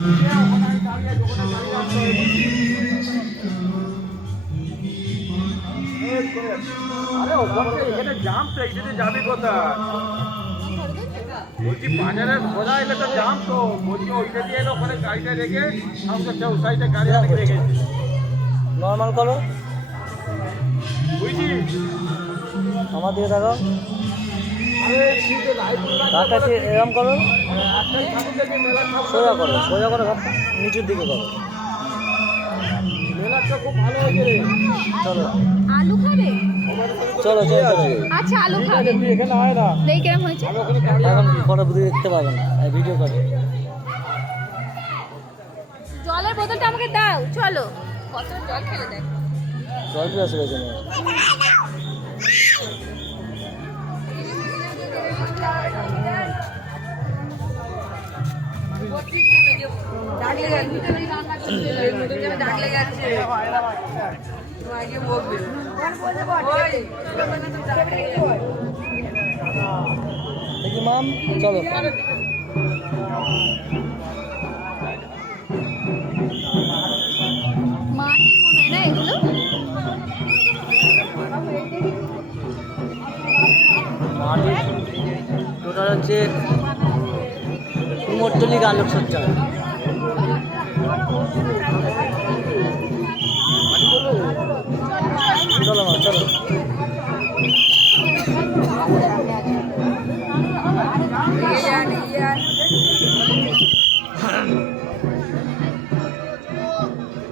আরে ওখানে এখানে জাম তো, এইটাতে যাবি কোথায়? বলছি বাজারের খোলা এলে তো জাম তো, বলছি ওইটা দিয়ে এলো, ওখানে গাড়িটা রেখে আমাকে কেউ সাইডে গাড়ি রেখেছি। নর্মাল করো, বুঝছি। আমার দিকে দেখো, ঘাটটা এরম করো, সোজা করো, সোজা করো ঘাটটা, নিচের দিকে করো। মেলাটা খুব ভালো হয়েছে রে। চলো আলু খাবে? চলো চলো চলো। আচ্ছা আলু খাবে। এখানে হয় না, দেখি কেমন হয়েছে। এখন ফটো দেখতে পাবেন না, ভিডিও করে। জলের বোতলটা আমাকে দাও, চলো। কত জল খেলে দেখ। জল পিয়াসে গেছে না। দেখি মাম, চলো। মাটি মনে হয় না এগুলো? মাটি টোটাল হচ্ছে কুমোরটুলি আলোক সজ্জা। চলো মা চলো।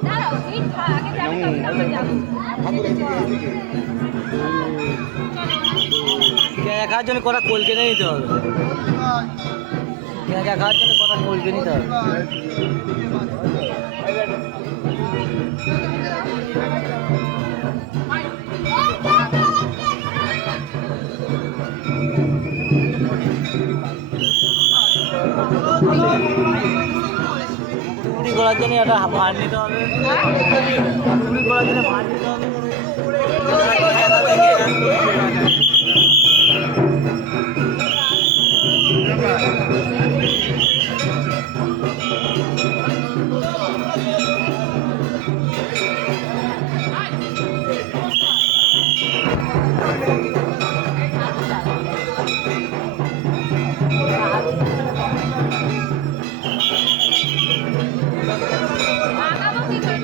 দাঁড়াও, এই আগে যাবে তারপর যাবো। পেঁয়াজা খাওয়ার জন্য কটা কোল কিনে নিতে হবে। পেঁয়াজা খাওয়ার জন্য কটা কোল কিনে নিতে হবে। চুরি করার জন্য একটা ভার নিতে হবে। চুরি করার জন্য ভার নিতে হবে। আগাবো কি করে?